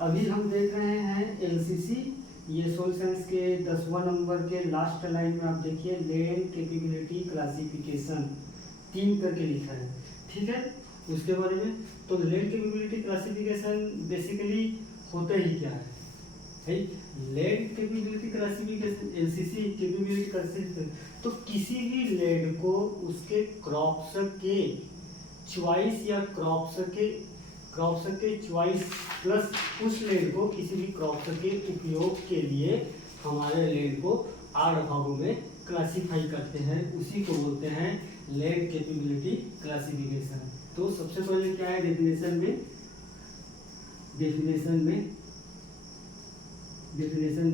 अभी हम देख रहे हैं एलसीसी, ये सोल साइंस के 10वां नंबर के लास्ट लाइन में आप देखिए लैंड कैपेबिलिटी क्लासिफिकेशन 3 करके लिखा है, ठीक है। उसके बारे में तो लैंड कैपेबिलिटी क्लासिफिकेशन बेसिकली होता ही क्या है land capability classification, LCC capability classification, तो किसी भी लैंड को उसके क्रॉप्स के चॉइस या क्रॉप्स के चॉइस प्लस उस लैंड को किसी भी क्रॉप्स के उपयोग के लिए हमारे लैंड को 8 भागों में क्लासिफाई करते हैं, उसी को बोलते हैं लैंड कैपेबिलिटी क्लासिफिकेशन। तो सबसे पहले क्या है डेफिनेशन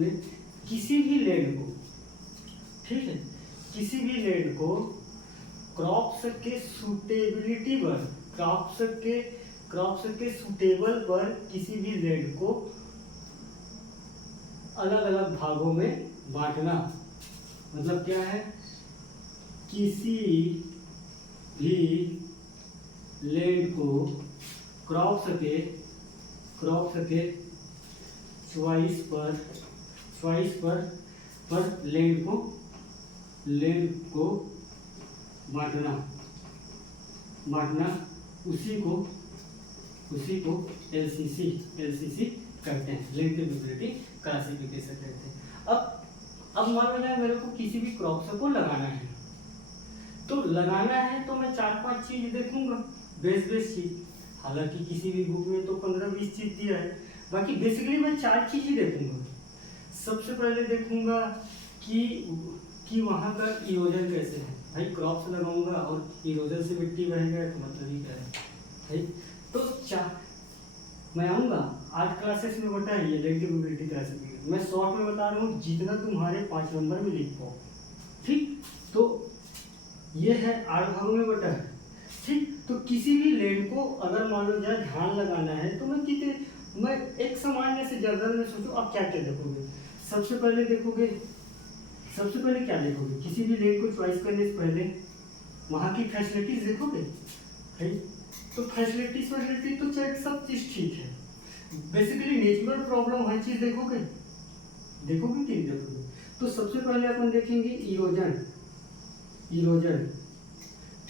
में किसी भी लैंड को, ठीक है, किसी भी लैंड को क्रॉप्स के सूटेबिलिटी पर, क्रॉप्स के सूटेबल पर किसी भी लैंड को अलग अलग भागों में बांटना। मतलब क्या है, किसी भी लैंड को क्रॉप्स के चॉइस पर लैंड को बांटना, उसी को एलसीसी कहते हैं, लैंड कैपेबिलिटी क्लासिफिकेशन कहते हैं। अब मान लो जाए मेरे को किसी भी क्रॉप्स को लगाना है, तो मैं 4-5 चीज देखूंगा, बेस चीज। हालांकि किसी भी बुक में तो 15-20 चीज दिया है, बाकी बेसिकली मैं 4 चीज ही देखूंगा। सबसे पहले देखूंगा कि वहाँ का इरोजन कैसे है। भाई क्रॉप्स लगाऊंगा और इरोजन से मिट्टी बहेगा तो मतलब ही क्या है। तो मैं आऊँगा 8 क्लासेस में बता है ये लैंड कैपेबिलिटी क्लासिफिकेशन। मैं शॉर्ट में बता रहा हूँ जितना तुम्हारे 5 नंबर में लिख पाओ, ठीक। तो ये है 8 भागों में बटा है, ठीक। तो किसी भी लैंड को अगर मान लो जाए धान लगाना है तो मैं एक सामान्य से जर्नल में सोचो आप क्या क्या देखोगे। सबसे पहले क्या देखोगे, किसी भी लैंड को चॉइस करने से पहले वहाँ की फैसिलिटीज देखोगे, है। तो फैसिलिटीज तो चेक सब चीज ठीक है। बेसिकली नेचुरल प्रॉब्लम हर चीज देखोगे कि नहीं देखोगे। तो सबसे पहले अपन देखेंगे इरोजन,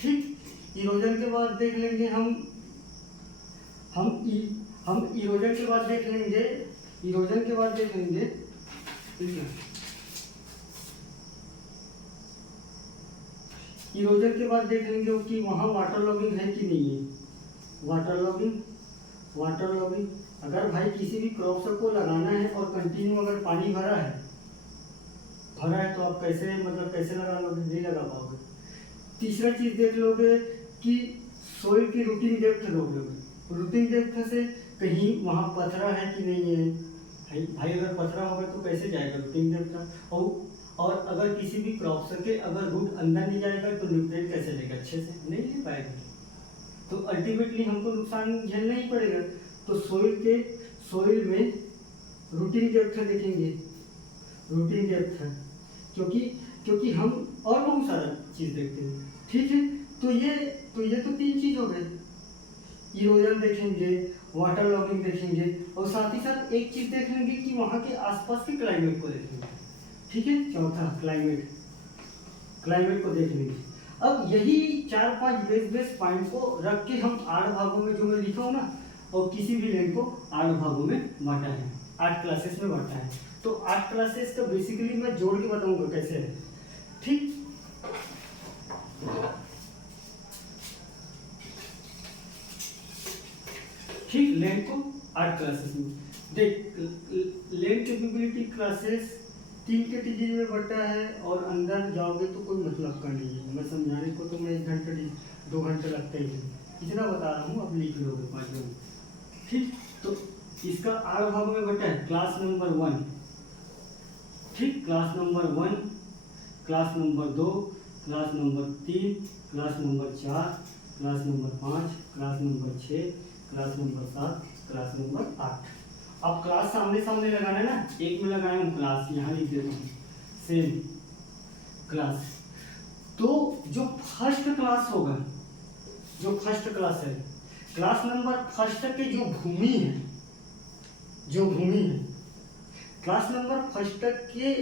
ठीक। इरोजन के बाद देख लेंगे हम इरोजन के बाद देख लेंगे कि वहाँ वाटर लॉगिंग है कि नहीं है। वाटर लॉगिंग अगर भाई किसी भी क्रॉप्स को लगाना है और कंटिन्यू अगर पानी भरा है तो आप कैसे लगा लोगे, नहीं लगा पाओगे। तीसरा चीज देख लोगे कि सोइल की रूटिंग डेप्थ लोगे। रूटिंग डेप्थ से कहीं वहाँ पथरा है कि नहीं है। भाई अगर पथरा होगा तो कैसे जाएगा रूटिंग डेप्थ। और अगर किसी भी क्रॉप्स के अगर रूट अंदर नहीं जाएगा तो न्यूट्रिएंट कैसे लेगा, अच्छे से नहीं ले पाएगा, तो अल्टीमेटली हमको नुकसान झेलना ही पड़ेगा। तो सोइल में रूटिंग डेप्थ देखेंगे, क्योंकि हम और बहुत सारा चीज देखते हैं, ठीक है। तो ये 3 चीज हो गए, इरोजन देखेंगे, वाटर लॉगिंग देखेंगे और साथ ही साथ एक चीज देख लेंगे कि वहाँ के आसपास के क्लाइमेट को देखेंगे, ठीक है। चौथा क्लाइमेट को देख लेंगे। अब यही 4-5 बेस पॉइंट को रख के हम 8 भागों में जो मैं लिखा हूँ ना, और किसी भी लैंड को 8 भागों में बांटा है, 8 क्लासेस में बांटा है। तो 8 क्लासेस का बेसिकली मैं जोड़ के बताऊंगा कैसे है, ठीक। लैंड को 8 क्लासेस में देख। लैंड कैपेबिलिटी क्लासेस 3 कैटेगरी में बटा है और अंदर जाओगे तो कोई मतलब का नहीं है। मैं समझाने को तो मैं 1 घंटे 2 घंटे लगता ही है, इतना बता रहा हूँ, अब लिख लोगे 5 में, ठीक। तो इसका 8 भागों में बटा है। क्लास नंबर 1, ठीक, class number 1, class number 2, class number 3, class number 4, class number 5, class number 6, class number 7, class number 8। अब क्लास सामने लगाना है ना, एक में लगाया हूँ क्लास, यहाँ लिख देता हूँ सेम क्लास। तो जो फर्स्ट क्लास होगा, जो फर्स्ट क्लास है, क्लास नंबर फर्स्ट के जो भूमि है, जो भूमि है, क्लास नंबर फर्स्ट तक के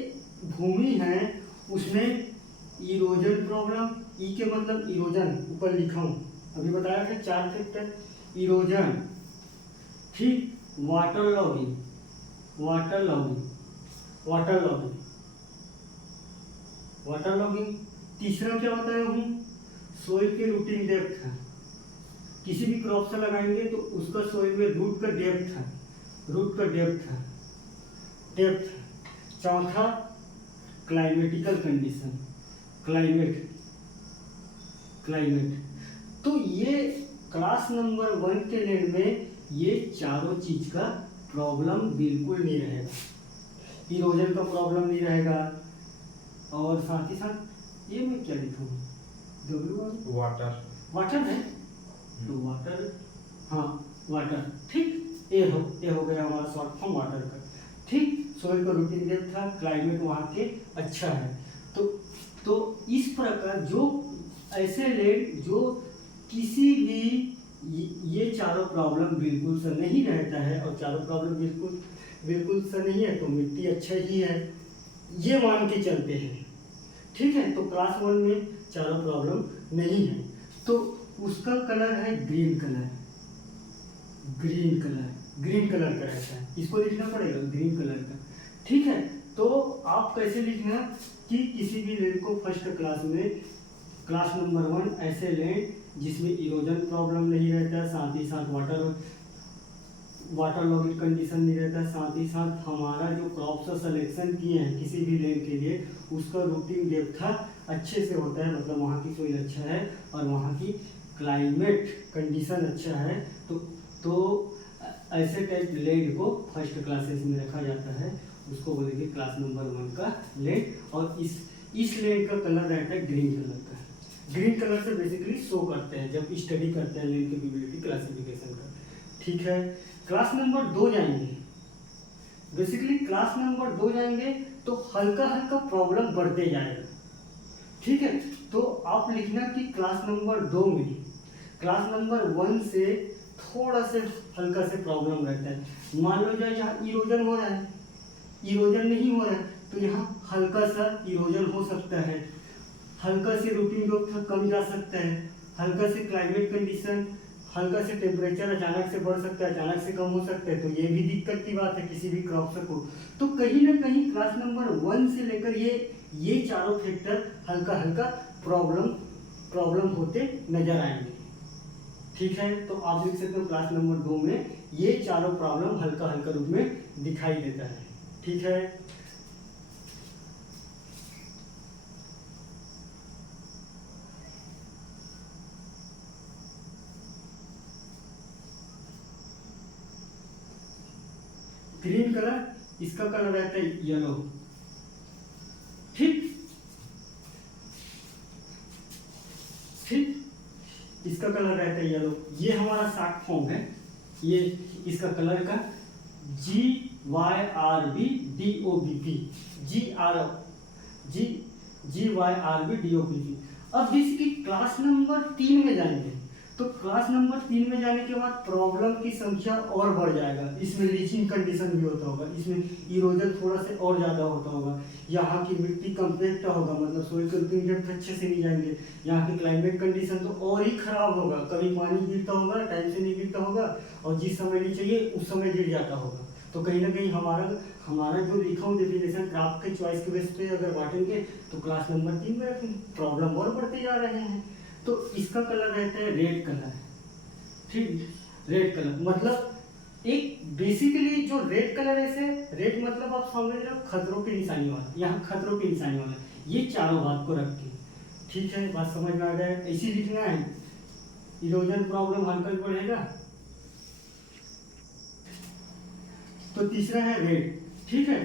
भूमि है उसमें इरोजन प्रॉब्लम, ई के मतलब इरोजन ऊपर लिखा हूँ, अभी बताया था 4 फैक्टर, इरोजन, ठीक, water logging, water logging, water logging, water logging. तीसरा क्या बताया हूँ, सोइल के रूटिंग डेप्थ है, किसी भी क्रॉप से लगाएंगे तो उसका सोइल में रूट का डेप्थ है, रूट का डेप्थ है, डेप्थ। चौथा क्लाइमेटिकल कंडीशन, क्लाइमेट, क्लाइमेट। तो ये क्लास नंबर 1 के लैंड में ये चारों चीज का प्रॉब्लम बिल्कुल नहीं रहेगा, इरोजन का प्रॉब्लम नहीं रहेगा, और साथ ही साथ ये मैं क्या लिखूँ, वाटर, वाटर है तो वाटर, हाँ वाटर, ठीक, ये हो गया हमारा शॉर्ट फॉर्म वाटर का, ठीक। सोइल का रूटीन डेप्थ था, क्लाइमेट वहाँ के अच्छा है, तो इस प्रकार जो ऐसे लैंड जो किसी भी ये चारों प्रॉब्लम बिल्कुल से नहीं रहता है, और चारों प्रॉब्लम बिल्कुल से नहीं है, तो मिट्टी अच्छा ही है, ये मान के चलते हैं, ठीक है। तो क्लास 1 में चारों प्रॉब्लम नहीं है, तो उसका कलर है green colour, green colour, green colour का रहता है, इसको लिखना पड़ेगा ग्रीन कलर का, ठीक है। तो आप कैसे लिखना कि किसी भी लैंड को फर्स्ट क्लास में, क्लास नंबर 1 ऐसे लैंड जिसमें इरोजन प्रॉब्लम नहीं रहता, साथ ही साथ वाटर लॉगिंग कंडीशन नहीं रहता, साथ ही साथ हमारा जो क्रॉप का सिलेक्शन किए हैं किसी भी लैंड के लिए उसका रूटिंग डेप्थ अच्छे से होता है, मतलब वहाँ की सोइल अच्छा है और वहाँ की क्लाइमेट कंडीशन अच्छा है, तो ऐसे टाइप लैंड को फर्स्ट क्लासेस में रखा जाता है, उसको बोलेंगे क्लास नंबर 1 का लैंड। और इस लैंड का कलर रहता है ग्रीन कलर का, ग्रीन कलर से बेसिकली शो करते हैं जब स्टडी करते हैं लैंड कैपेबिलिटी क्लासिफिकेशन का, ठीक है। क्लास नंबर 2 जाएंगे, बेसिकली क्लास नंबर 2 जाएंगे तो हल्का हल्का प्रॉब्लम बढ़ते जाएगा, ठीक है। तो आप लिखना कि क्लास नंबर 2 में क्लास नंबर 1 से थोड़ा से हल्का से प्रॉब्लम रहता है। मान लो जाए यहाँ इरोजन हो रहा है, इरोजन नहीं हो रहा है तो यहाँ हल्का सा इरोजन हो सकता है, हल्का से रूटिंग डेप्थ कम जा सकता है, हल्का से क्लाइमेट कंडीशन, हल्का से टेम्परेचर अचानक से बढ़ सकता है, अचानक से कम हो सकता है, तो ये भी दिक्कत की बात है किसी भी क्रॉप को। तो कहीं ना कहीं क्लास नंबर 1 से लेकर ये चारों फैक्टर हल्का हल्का प्रॉब्लम होते नजर आएंगे, ठीक है। तो आप देख सकते हो क्लास नंबर 2 में ये चारों प्रॉब्लम हल्का हल्का रूप में दिखाई देता है, ठीक है। ग्रीन कलर, इसका कलर रहता है येलो, ठीक, ठीक, इसका कलर रहता है येलो। ये हमारा शॉर्ट फॉर्म है, ये इसका कलर का GYRBDOBP, GYRBDOBP। अब जैसे कि क्लास नंबर 3 में जाएंगे तो क्लास नंबर 3 में जाने के बाद प्रॉब्लम की संख्या और बढ़ जाएगा, इसमें लीचिंग कंडीशन भी होता होगा, इसमें इरोजन थोड़ा से और ज़्यादा होता होगा, यहाँ की मिट्टी कम्पैक्ट होगा, मतलब सोइल के रूटिंग डेप्थ अच्छे से नहीं जाएंगे, यहाँ की क्लाइमेट कंडीशन तो और ही खराब होगा, कभी पानी गिरता होगा, टाइम से नहीं गिरता होगा, और जिस समय नहीं चाहिए उस समय गिर जाता होगा। तो कहीं ना कहीं हमारा जो लिखा हूँ डेफिनेशन क्राफ्ट के चॉइस के बेस पे अगर बांटेंगे तो क्लास नंबर 3 में रखेंगे, प्रॉब्लम और बढ़ते जा रहे हैं। तो इसका कलर रहता है रेड कलर, ठीक, रेड कलर मतलब एक बेसिकली जो रेड कलर ऐसे, रेड मतलब आप समझ रहे हो खतरों की निशानी वाला, यहाँ खतरों की निशानी वाला, ये चारों बात को रख के, ठीक है, बात समझ में आ गया। ऐसी लिखना है, इरोजन प्रॉब्लम हल्का बढ़ेगा। तो तीसरा है रेड, ठीक है,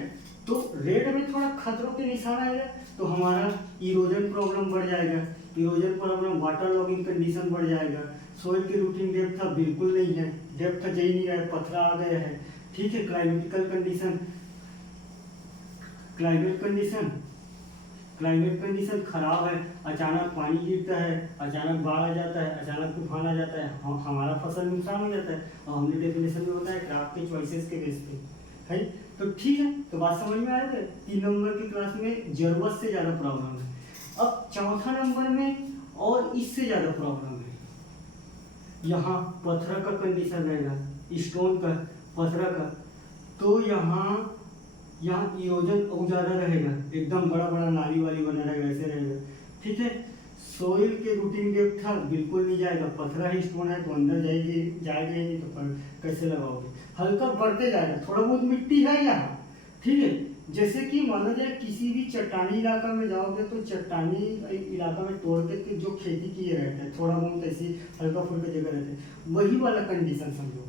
तो रेड में थोड़ा खतरों के निशान आएगा तो हमारा इरोजन प्रॉब्लम बढ़ जाएगा, erosion problem, water logging condition बढ़ जाएगा, सोइल की रूटिंग डेप्थ बिल्कुल नहीं है, डेप्थ जा ही नहीं रहा है, पथरा आ गया है, ठीक है। क्लाइमेटिकल कंडीशन, क्लाइमेट कंडीशन खराब है, अचानक पानी गिरता है, अचानक बाढ़ आ जाता है, अचानक तूफान आ जाता है, हमारा फसल नुकसान हो जाता है। और हमने डेफिनेशन में बताया आपके चॉइसेस के बेस पे है। तो ठीक है, तो बात समझ में आया। 3 नंबर की क्लास में जरूरत से ज़्यादा प्रॉब्लम है। अब चौथा नंबर में और इससे ज़्यादा प्रॉब्लम है। यहाँ पत्थर का कंडीशन रहेगा, स्टोन का, पत्थर का, तो यहाँ इरोजन और ज़्यादा रहेगा, एकदम बड़ा बड़ा नाली वाली बना रहेगा, ऐसे रहेगा। ठीक है, सोइल के रूटिंग डेप्थ था बिल्कुल नहीं जाएगा, पत्थर ही स्टोन है तो अंदर जाएगा ही नहीं, तो कैसे लगाओगे। हल्का बढ़ते जाएगा, थोड़ा बहुत मिट्टी है यहाँ। ठीक है, जैसे कि माना जाए किसी भी चट्टानी इलाका में जाओगे तो चट्टानी इलाका में तोड़ के जो खेती किए रहते हैं, थोड़ा बहुत ऐसी हल्का फुल्का जगह रहते हैं, वही वाला कंडीशन समझो,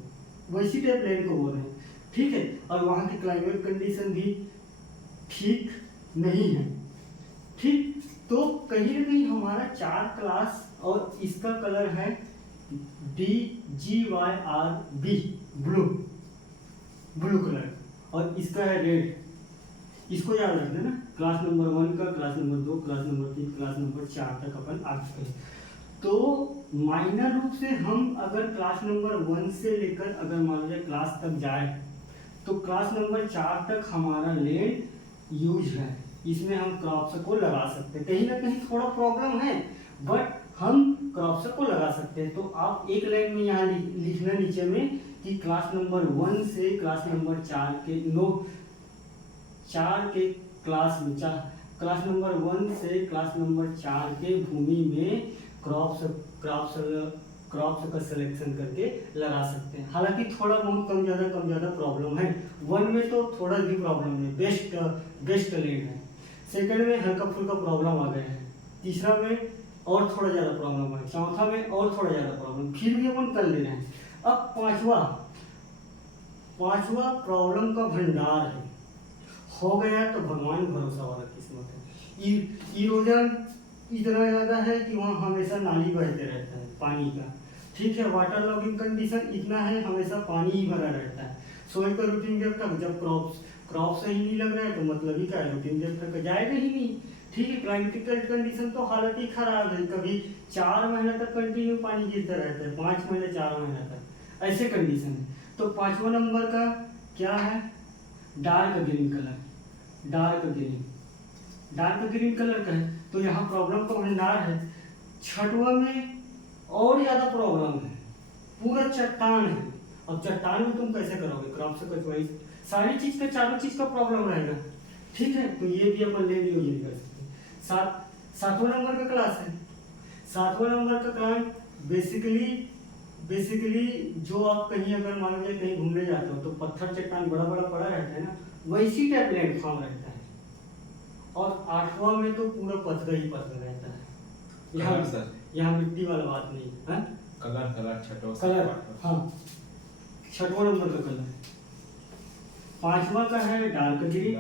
वैसी टाइप लैंड को बोल रहे हैं। ठीक है, और वहाँ की क्लाइमेट कंडीशन भी ठीक नहीं है। ठीक, तो कहीं ना कहीं हमारा 4 क्लास और इसका कलर है DGYRB, ब्लू कलर, और इसका है रेड। इसको याद रखना ना, क्लास नंबर 1 का, class number 2, class number 3, class number 4 तक अपन आ चुके हैं। तो माइनर रूप से हम अगर क्लास नंबर 1 से लेकर अगर मान लीजिए क्लास तक जाए तो क्लास नंबर 4 तक हमारा लैंड यूज है, इसमें हम क्रॉप्स को लगा सकते हैं। कहीं ना कहीं थोड़ा प्रॉब्लम है, बट हम क्रॉप्स को लगा सकते हैं। तो आप एक लाइन में यहाँ लिखना नीचे में कि क्लास नंबर 1 से क्लास नंबर 4 के 4 के क्लास में क्लास नंबर 1 से क्लास नंबर 4 के भूमि में क्रॉप्स का सिलेक्शन करके लगा सकते हैं। हालांकि थोड़ा बहुत कम ज़्यादा प्रॉब्लम है। 1 में तो थोड़ा भी प्रॉब्लम है, बेस्ट लैंड है। सेकंड में हल्का फुल्का प्रॉब्लम आ गया है, तीसरा में और थोड़ा ज़्यादा प्रॉब्लम है, चौथा में और थोड़ा ज़्यादा प्रॉब्लम, फिर भी अपन कर ले रहे हैं। अब पांचवा प्रॉब्लम का भंडार है, हो गया तो भगवान भरोसा वाला किस्मत है। इरोजन इतना ज़्यादा है कि वहाँ हमेशा नाली बहते रहता है पानी का। ठीक है, वाटर लॉगिंग कंडीशन इतना है, हमेशा पानी ही भरा रहता है। सोइल का रूटिंग डेप्थ का जब क्रॉप सही नहीं लग रहा है तो मतलब ही क्या है, रूटिंग डेप्थ का जाएगा ही नहीं। ठीक है, क्लाइमेटिकल कंडीशन तो हालत ही खराब है, कभी 4 महीने तक कंटिन्यू पानी गिरता रहता है, 5 महीने 4 महीने तक, ऐसे कंडीशन है। तो 5वां नंबर का क्या है, dark green colour, dark green colour का है, तो यहाँ प्रॉब्लम का भंडार है। 6वां में और ज़्यादा प्रॉब्लम है, पूरा चट्टान है। अब चट्टान में तुम कैसे करोगे, क्रॉप से कोई सारी चीज़ का, चारों चीज़ का प्रॉब्लम रहेगा। ठीक है, तो ये भी अपन ले यूज नहीं कर सकते। 7वां नंबर का क्लास है। 7वां नंबर का क्लास बेसिकली जो आप कहीं अगर मान लीजिए कहीं घूमने जाते हो तो पत्थर चट्टान बड़ा बड़ा पड़ा रहता है ना, वैसी टाइप लैंड फॉर्म रहता है। और 8वां में तो पूरा पत्थर ही पत्थर रहता है, यहाँ मिट्टी वाला बात नहीं है। कलर हाँ, 6वां नंबर का कलर। 5वां का है डार्क ग्रीन।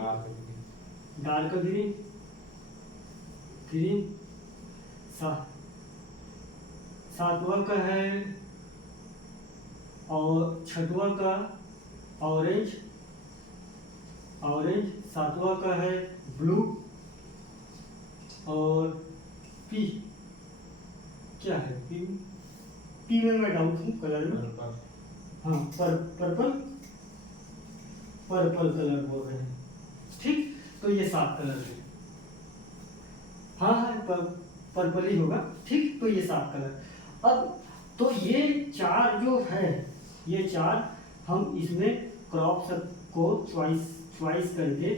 7वां का है और 6वां का ऑरेंज। 7वां का है ब्लू। और पी क्या है, पी में मैं डाउट हूँ कलर में, हाँ पर्पल कलर बोल रहे हैं। ठीक, तो ये 7 कलर है, हाँ पर्पल ही होगा। ठीक, तो ये 7 कलर। अब तो ये 4 जो है, ये 4 हम इसमें क्रॉप को चॉइस करके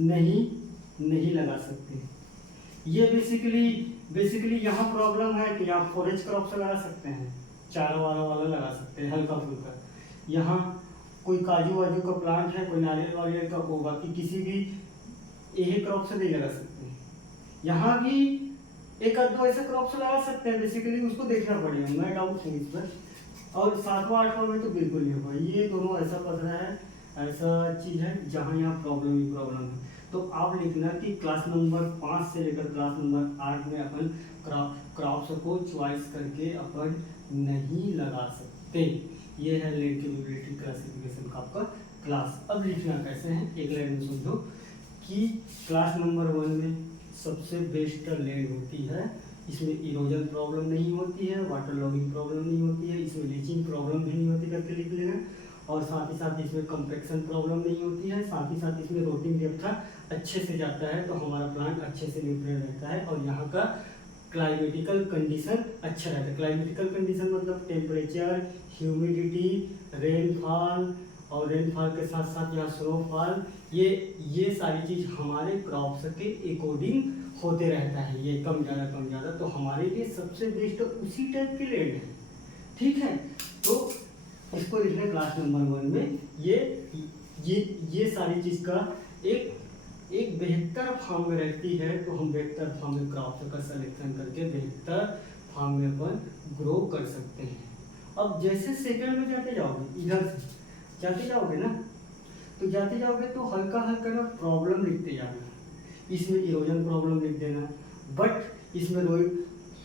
नहीं लगा सकते। ये बेसिकली यहाँ प्रॉब्लम है कि आप फॉरेज क्रॉप्स लगा सकते हैं, चारा वाला लगा सकते हैं हल्का फुल्का। यहाँ कोई काजू वाजू का प्लांट है, कोई नारियल वारियल का होगा, कि किसी भी यही क्रॉप से नहीं लगा सकते। यहाँ भी एक आध दो ऐसे क्रॉप्स लगा सकते हैं, बेसिकली उसको देखना पड़ेगा, मैं डाउट हूँ इस पर। और 7वां 8वां में तो बिल्कुल नहीं होगा। ये दोनों ऐसा पद है, ऐसा चीज़ है जहाँ यहाँ प्रॉब्लम ही प्रॉब्लम है। तो आप लिखना कि क्लास नंबर 5 से लेकर क्लास नंबर 8 में अपन क्रॉप्स को चॉइस करके अपन नहीं लगा सकते। ये है लैंड कैपेबिलिटी क्लासिफिकेशन का आपका क्लास। अब लिखना कैसे है, एक लाइन में समझो कि क्लास नंबर 1 में सबसे बेस्ट लैंड होती है, इसमें इरोजन प्रॉब्लम नहीं होती है, वाटर लॉगिंग प्रॉब्लम नहीं होती है, इसमें लीचिंग प्रॉब्लम भी नहीं होती करके लिख लेना। और साथ ही साथ इसमें कंपैक्शन प्रॉब्लम नहीं होती है, साथ ही साथ इसमें रोटिंग रेखा अच्छे से जाता है, तो हमारा प्लांट अच्छे से न्यूट्रिएंट रहता है। और यहाँ का क्लाइमेटिकल कंडीशन अच्छा रहता है। क्लाइमेटिकल कंडीशन मतलब टेम्परेचर, ह्यूमिडिटी, रेनफॉल, और रेनफॉल के साथ साथ यहाँ स्नोफॉल, ये सारी चीज़ हमारे क्रॉप्स के अकॉर्डिंग होते रहता है। ये कम ज़्यादा, तो हमारे लिए सबसे बेस्ट उसी टाइप की लैंड है। ठीक है, तो इसको लिखना क्लास नंबर 1 में। ये सारी चीज़ का एक बेहतर फार्म में रहती है, तो हम बेहतर फार्म में क्रॉप्स का सिलेक्शन करके बेहतर फार्म में अपन ग्रो कर सकते हैं। अब जैसे सेकंड में जाते जाओगे, इधर से जाते जाओगे ना, तो जाते जाओगे तो हल्का हल्का ना प्रॉब्लम लिखते जाना। इसमें इरोजन प्रॉब्लम लिख देना, बट इसमें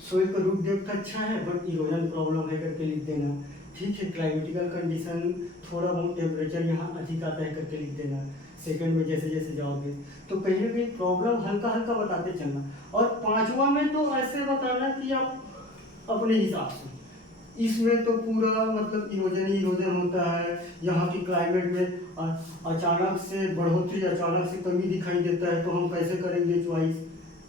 सोइल का रूट डेप्थ अच्छा है बट इरोजन प्रॉब्लम है करके लिख देना। ठीक है, क्लाइमेटिकल कंडीशन थोड़ा बहुत टेम्परेचर यहाँ अधिक आता है करके लिख देना। सेकंड में जैसे जैसे जाओगे तो कहीं ना कहीं प्रॉब्लम हल्का हल्का बताते चलना। और पांचवा में तो ऐसे बताना कि आप अपने हिसाब से, इसमें तो पूरा मतलब इरोजन होता है। यहाँ की क्लाइमेट में अचानक से बढ़ोतरी, अचानक से कमी दिखाई देता है, तो हम कैसे करेंगे चॉइस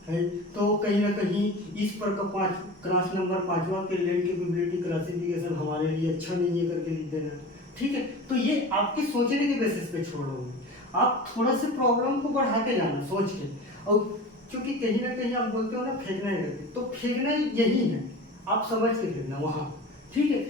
है। तो कहीं ना कहीं इस पर का क्लास नंबर 5वां के लैंड कैपेबिलिटी क्लासिफिकेशन हमारे लिए अच्छा नहीं है करके लिख देना। ठीक है, तो ये आपके सोचने के बेसिस पे छोड़ोगे, आप थोड़ा से प्रॉब्लम को बढ़ाते जाना सोच के। और क्योंकि कहीं ना कहीं आप बोलते हो ना फेंकना है करके, तो फेंकना यही है, आप समझ के फेंकना वहाँ। ठीक है,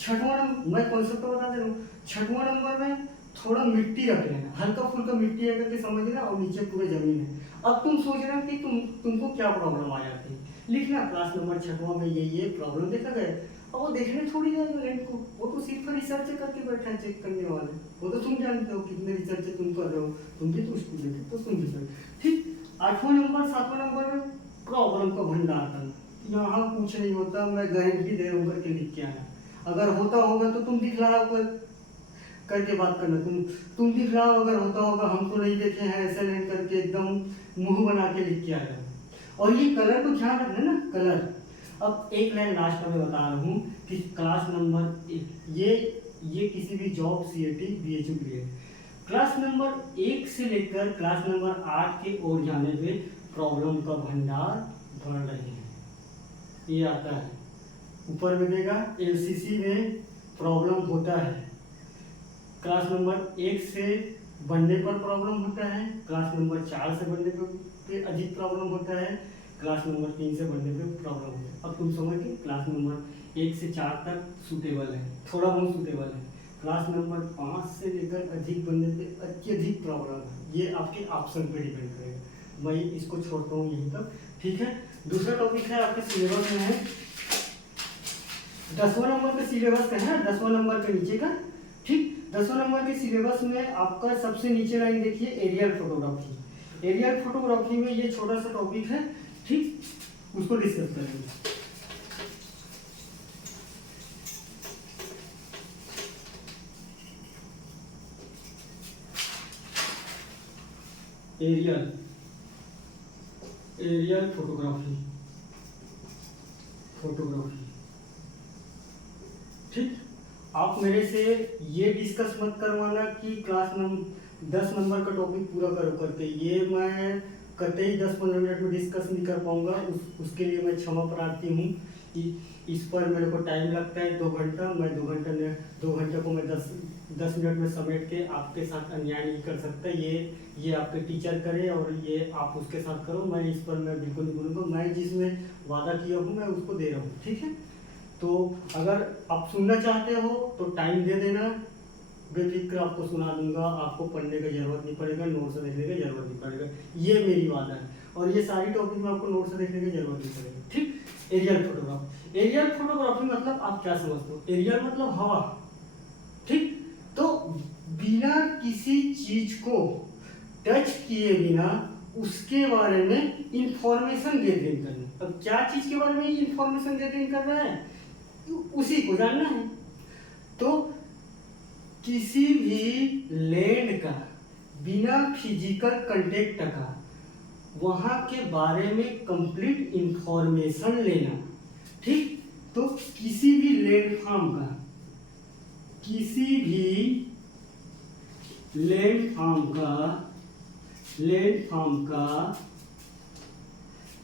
छठवां नंबर मैं कॉन्सेप्ट बता दे रहा हूँ। छठवां नंबर में थोड़ा मिट्टी रख लेना, हल्का फुल्का मिट्टी है करके समझना, और नीचे पूरे जमीन है। अब तुम सोच रहे हो कि तुमको क्या प्रॉब्लम आ जाती है, लिखना क्लास नंबर 6वां में ये प्रॉब्लम देखा गया। अब वो देखने थोड़ी जाएगा लैंड को, वो तो सिर्फ रिसर्च करके बैठा है चेक करने वाले। वो तो तुम जानते हो कितने रिसर्च तुम कर रहे हो, तुम भी तो स्टूडेंट हो, तो तुम रिसर्च। ठीक, 8वां नंबर 7वां नंबर में प्रॉब्लम का भंडार करना। यहाँ कुछ नहीं होता, मैं गारंटी दे रहा हूँ करके लिख के आना। अगर होता होगा तो तुम दिखलाओ करके बात करना, तुम दिखलाओ अगर होता होगा, हम तो नहीं देखे हैं ऐसे लैंड करके एकदम मुंह बना के लिख के आ जाओ। और ये कलर को ध्यान रखना ना, कलर। अब एक लाइन लास्ट में बता रहा हूँ कि क्लास नंबर ये किसी भी जॉब CAT BHU के लिए क्लास नंबर 1 से लेकर क्लास नंबर 8 के ओर जाने पे प्रॉब्लम का भंडार बढ़ रहे हैं। ये आता है ऊपर में देगा, LCC में प्रॉब्लम होता है। क्लास नंबर 1 से बनने पर प्रॉब्लम होता है, क्लास नंबर 4 से बनने पे अधिक प्रॉब्लम होता है, क्लास नंबर 3 से बनने पे प्रॉब्लम होता है। अब तुम समझ गए, क्लास नंबर 1 से 4 तक सूटेबल है, थोड़ा बहुत सूटेबल है। क्लास नंबर 5 से लेकर अधिक बनने पे अत्यधिक प्रॉब्लम है। ये आपके ऑप्शन पे डिपेंड करेगा। मैं इसको छोड़ता हूँ यहीं तक। ठीक है, दूसरा टॉपिक है आपके सिलेबस में है 10वां नंबर के सिलेबस का है, 10वां नंबर के नीचे का। ठीक, 10वां नंबर के सिलेबस में आपका सबसे नीचे लाइन देखिए, एरियल फोटोग्राफी। एरियल फोटोग्राफी में ये छोटा सा टॉपिक है, ठीक, उसको डिस्कस करेंगे। एरियल फोटोग्राफी ठीक। आप मेरे से ये डिस्कस मत करवाना कि क्लास 10 नंबर का टॉपिक पूरा करो करके, ये मैं कतई 10-15 मिनट में डिस्कस नहीं कर पाऊंगा। उसके लिए मैं क्षमा प्रार्थी हूँ। इस पर मेरे को टाइम लगता है 2 घंटा। मैं 2 घंटे को मैं 10 मिनट में समेट के आपके साथ अन्याय नहीं कर सकता। ये आपके टीचर करे और ये आप उसके साथ करो। मैं इस पर मैं बिल्कुल नहीं बोलूँगा। मैं जिसमें वादा किया हूँ मैं उसको दे रहा हूँ, ठीक है। तो अगर आप सुनना चाहते हो तो टाइम दे देना, बेफिक्र आपको सुना दूंगा। आपको पढ़ने की जरूरत नहीं पड़ेगा, नोट से देखने की जरूरत नहीं पड़ेगा। ये मेरी वादा है। और ये सारी टॉपिक में आपको नोट से देखने की जरूरत नहीं पड़ेगी, ठीक। एरियल फोटोग्राफी, एरियल फोटोग्राफी मतलब आप क्या समझते हो? एरियल मतलब हवा, ठीक। तो बिना किसी चीज को टच किए बिना उसके बारे में इंफॉर्मेशन गैदरिंग करना। अब क्या चीज के बारे में इंफॉर्मेशन गैदरिंग कर रहा है, उसी को जानना है। तो किसी भी लैंड का बिना फिजिकल कांटेक्ट का वहां के बारे में कंप्लीट इंफॉर्मेशन लेना, ठीक। तो किसी भी लैंड फार्म का, किसी भी लैंडफॉर्म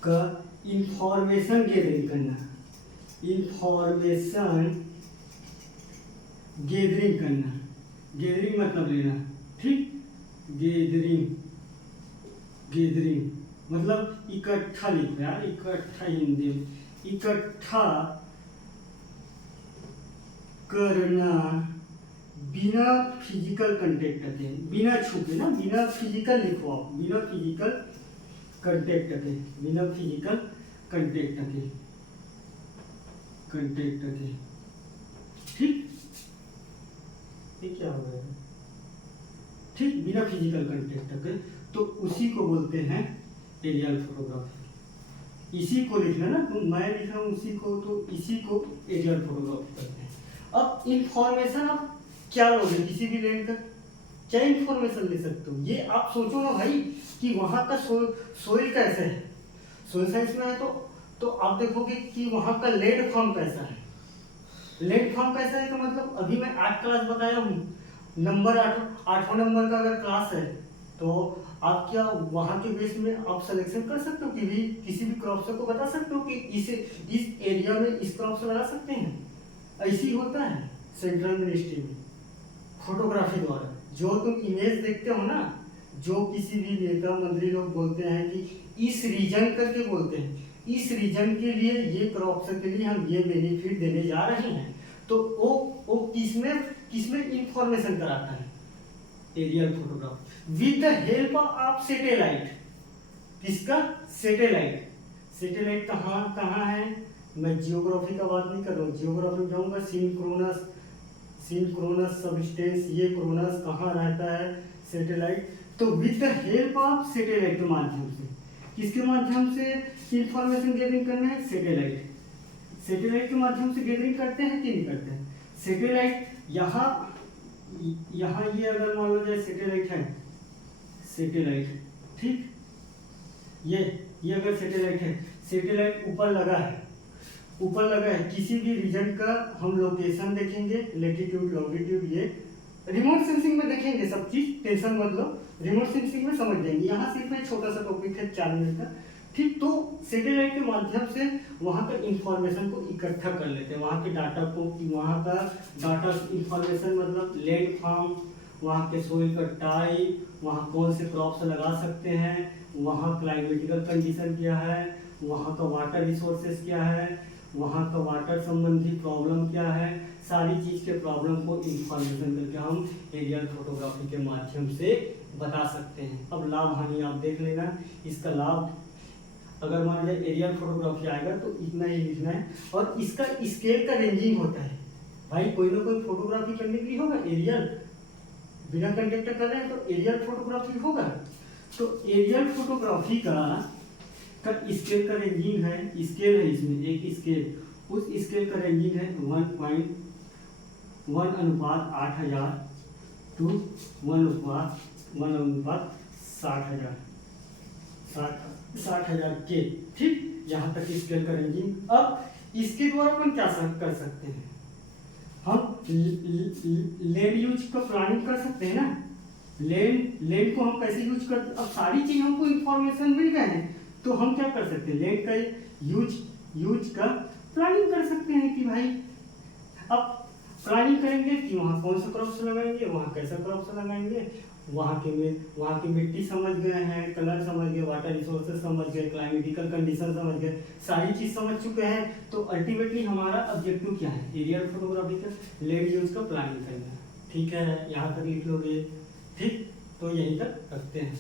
का इंफॉर्मेशन गैदरिंग करना, गैदरिंग मतलब लेना, ठीक। गैदरिंग मतलब इकट्ठा लिखो यार, इकट्ठा हिंदी में, इकट्ठा करना बिना फिजिकल कांटेक्ट के, बिना छुपे ना, बिना फिजिकल लिखो आप, बिना फिजिकल कांटेक्ट के, ठीक। ये क्या हो गया, ठीक, बिना फिजिकल कांटेक्ट के, तो उसी को बोलते हैं एरियल फोटोग्राफी। इसी को लिखना ना, तो मैं लिख रहा हूँ उसी को, तो इसी को एरियल फोटोग्राफी कहते हैं। अब इंफॉर्मेशन आप क्या लोगे किसी भी लैंड का, क्या इंफॉर्मेशन ले सकते हो, ये आप सोचो ना भाई कि वहाँ का सोइल कैसा है। सोइल साइंस में है तो आप देखोगे कि वहाँ का लैंडफॉर्म कैसा है। लैंडफॉर्म कैसा है का मतलब अभी मैं 8 क्लास बताया हूँ, नंबर 8वां नंबर का अगर क्लास है तो आप क्या वहाँ के बेस में आप सिलेक्शन कर सकते हो कि भी किसी भी क्रॉप को बता सकते हो कि इस एरिया में इस क्रॉप लगा सकते हैं। ऐसे ही होता है सेंट्रल मिनिस्ट्री में फोटोग्राफी द्वारा। जो तुम इमेज देखते हो ना, जो किसी भी नेता मंत्री लोग बोलते हैं कि इस रीजन करके बोलते हैं, इस रीजन के लिए ये क्रॉप्स के लिए हम ये बेनिफिट देने जा रहे हैं, तो वो किसमें इंफॉर्मेशन कराता है, aerial photograph with the help of satellite. किसका, सैटेलाइट कहाँ है, मैं जियोग्राफी का बात नहीं कर रहा हूँ, जियोग्राफी में जाऊँगा सिंक्रोनस सबस्टेंस, ये क्रोनस कहाँ रहता है, सैटेलाइट। तो with the help of satellite के माध्यम से, किसके माध्यम से इंफॉर्मेशन गैदरिंग करना है, सैटेलाइट के माध्यम से गैदरिंग करते हैं कि नहीं करते हैं। सैटेलाइट यहाँ ये अगर मान लो जाए सैटेलाइट, ठीक, ये अगर सैटेलाइट है, सैटेलाइट ऊपर लगा है, किसी भी रीजन का हम लोकेशन देखेंगे, लेटीट्यूड लॉन्गिट्यूड, ये रिमोट सेंसिंग में देखेंगे सब चीज, टेंशन मत लो, रिमोट सेंसिंग में समझ जाएंगे। यहाँ सिर्फ एक छोटा सा टॉपिक है 4 मिनट का, ठीक। तो सैटेलाइट के माध्यम से वहाँ का इंफॉर्मेशन को इकट्ठा कर लेते हैं, वहाँ के डाटा को, कि वहाँ का डाटा इंफॉर्मेशन मतलब लैंडफॉर्म, वहाँ के सोइल का टाइप, वहाँ कौन से क्रॉप्स लगा सकते हैं, वहाँ क्लाइमेटिकल कंडीशन क्या है, वहाँ का वाटर रिसोर्सेज क्या है, वहाँ का वाटर संबंधी प्रॉब्लम क्या है, सारी चीज़ के प्रॉब्लम को इंफॉर्मेशन करके हम एरियल फोटोग्राफी के माध्यम से बता सकते हैं। अब लाभ हानि आप देख लेना। इसका लाभ, अगर मान लीजिए एरियल फोटोग्राफी आएगा तो इतना ही लिखना है, और इसका स्केल का रेंजिंग होता है भाई, कोई ना कोई फोटोग्राफी करने के लिए होगा, एरियल बिना कंटेक्ट कर रहे हैं तो एरियल फोटोग्राफी होगा। तो एरियल फोटोग्राफी का स्केल का रेंजिंग है, स्केल है इसमें एक स्केल, उस स्केल का रेंजिंग है 1:1:8000 टू 1:60,000 के, ठीक। यहाँ तक स्केल का रेंजिंग। अब इसके द्वारा अपन क्या कर सकते हैं, हम लैंड यूज का प्लानिंग कर सकते हैं ना, लैंड को हम कैसे यूज करते हैं। अब सारी चीज हमको इंफॉर्मेशन मिल गए हैं, तो हम क्या कर सकते हैं, लैंड का यूज का प्लानिंग कर सकते हैं कि भाई अब प्लानिंग करेंगे कि वहाँ कौन सा क्रॉप्स लगाएंगे, वहाँ कैसा क्रॉप्स लगाएंगे, वहाँ की मिट्टी समझ गए हैं, कलर समझ गए, वाटर रिसोर्सेज समझ गए, क्लाइमेटिकल कंडीशन समझ गए, सारी चीज़ समझ चुके हैं। तो अल्टीमेटली हमारा ऑब्जेक्टिव क्या है, एरियल फोटोग्राफी का लैंड यूज का प्लानिंग करना है, ठीक है। यहाँ तक लिख लोगे, ठीक। तो यहीं तक रखते हैं।